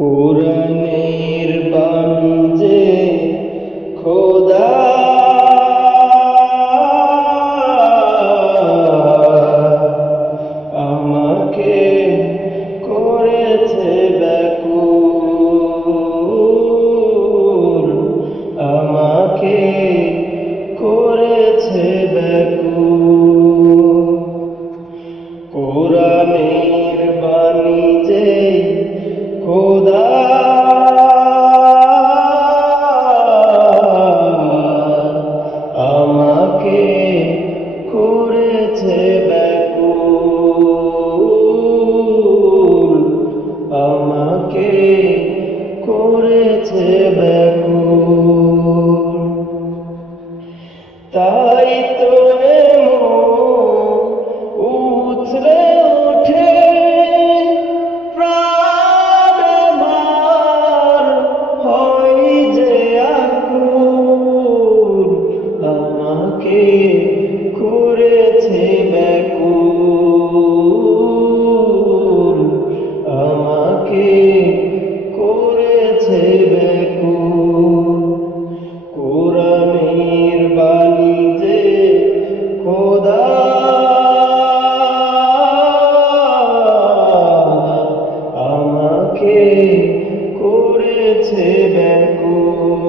কোরআনের বাণী যে খোদা আমাকে করেছে ব্যাকুল, আমাকে করেছে ব্যাকুল। কোরআনের বাণী যে খোদা আমাকে করেছে ব্যাকুল, আমাকে করেছে ব্যাকুল। তাই তো উথলে ওঠে প্রাণ আমার, হয় যে আকুল, আমাকে করেছে ব্যাকুল, আমাকে করেছে ব্যাকুল। কোরআনের বাণী যে খোদা আমাকে করেছে ব্যাকুল।